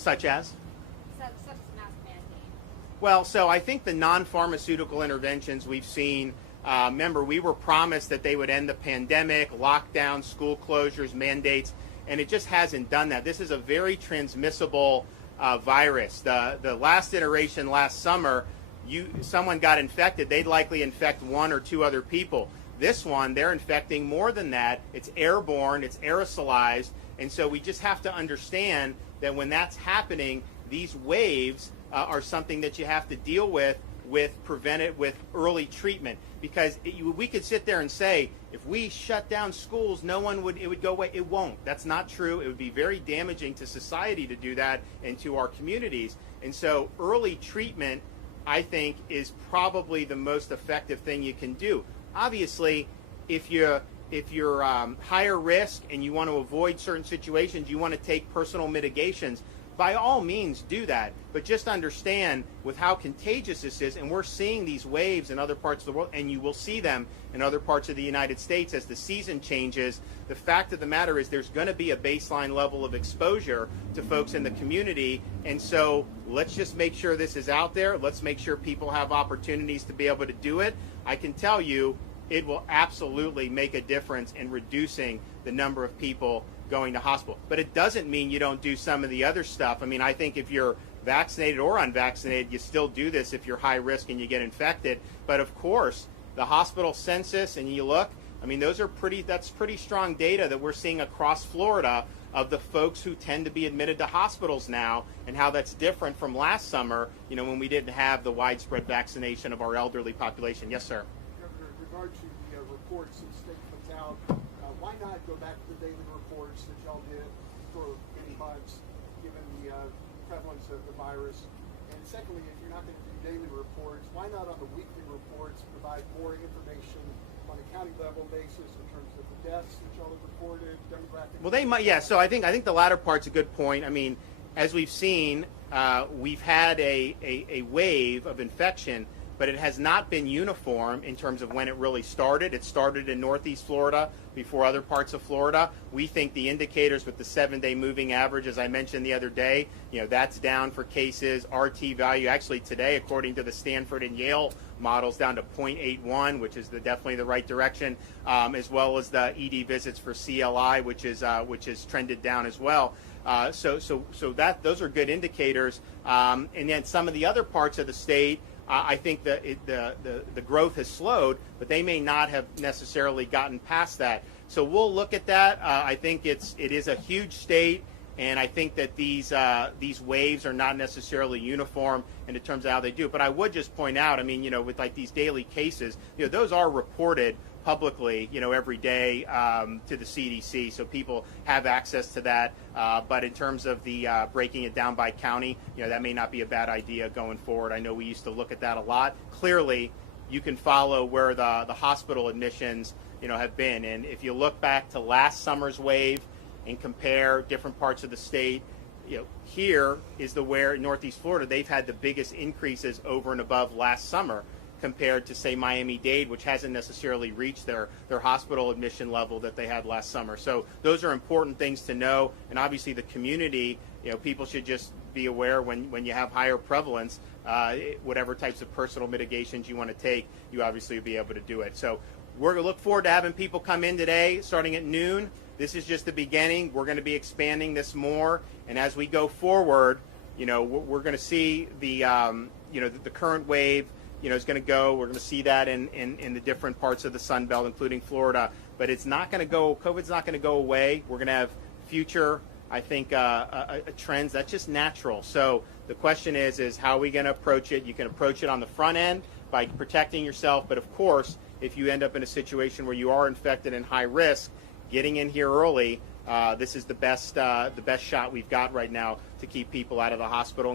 Such as? Such as mask mandate. Well, so I think the non-pharmaceutical interventions we've seen, remember, we were promised that they would end the pandemic, lockdowns, school closures, mandates, and it just hasn't done that. This is a very transmissible virus. The last iteration last summer, someone got infected, they'd likely infect one or two other people. This one, they're infecting more than that. It's airborne, it's aerosolized, and so we just have to understand that when that's happening, these waves are something that you have to deal with prevented with early treatment. Because we could sit there and say, if we shut down schools, it would go away. It won't. That's not true. It would be very damaging to society to do that and to our communities. And so early treatment, I think, is probably the most effective thing you can do. Obviously, if you're higher risk and you want to avoid certain situations, you want to take personal mitigations, by all means do that. But just understand with how contagious this is, and we're seeing these waves in other parts of the world, and you will see them in other parts of the United States as the season changes. The fact of the matter is there's going to be a baseline level of exposure to folks in the community, and so let's just make sure this is out there. Let's make sure people have opportunities to be able to do it. I can tell you it will absolutely make a difference in reducing the number of people going to hospital. But it doesn't mean you don't do some of the other stuff. I mean, I think if you're vaccinated or unvaccinated, you still do this if you're high risk and you get infected. But of course, the hospital census, and you look, I mean, that's pretty strong data that we're seeing across Florida of the folks who tend to be admitted to hospitals now, and how that's different from last summer, when we didn't have the widespread vaccination of our elderly population. Yes, sir. Governor, in regard to the reports that the state puts out, why not go back to the daily reports that y'all did for many months, given the prevalence of the virus? And secondly, if you're not going to do daily reports, why not on the weekly reports provide more information on a county level basis in terms of the deaths that y'all have reported, demographic? Well, they might, yeah. So I think the latter part's a good point. I mean, as we've seen, we've had a wave of infection, but it has not been uniform in terms of when it really started. It started in Northeast Florida before other parts of Florida. We think the indicators with the 7-day moving average, as I mentioned the other day, that's down for cases. RT value actually today, according to the Stanford and Yale models, down to 0.81, which is definitely the right direction, as well as the ED visits for CLI, which is trended down as well. So those are good indicators. And then some of the other parts of the state, I think that the growth has slowed, but they may not have necessarily gotten past that. So we'll look at that. I think it is a huge state, and I think that these waves are not necessarily uniform in terms of how they do it. But I would just point out, I mean, with like these daily cases, those are reported publicly, every day to the CDC, so people have access to that. But in terms of the breaking it down by county, that may not be a bad idea going forward. I know we used to look at that a lot. Clearly, you can follow where the hospital admissions, have been. And if you look back to last summer's wave and compare different parts of the state, here is where Northeast Florida, they've had the biggest increases over and above last summer, compared to, say, Miami-Dade, which hasn't necessarily reached their hospital admission level that they had last summer. So those are important things to know. And obviously the community, people should just be aware when you have higher prevalence, whatever types of personal mitigations you want to take, you obviously will be able to do it. So we're going to look forward to having people come in today starting at noon. This is just the beginning. We're going to be expanding this more. And as we go forward, we're going to see the current wave is going to go. We're going to see that in the different parts of the Sun Belt, including Florida. But it's not going to go. COVID's not going to go away. We're going to have future, I think, trends. That's just natural. So the question is how are we going to approach it? You can approach it on the front end by protecting yourself. But of course, if you end up in a situation where you are infected and high risk, getting in here early, this is the best shot we've got right now to keep people out of the hospital.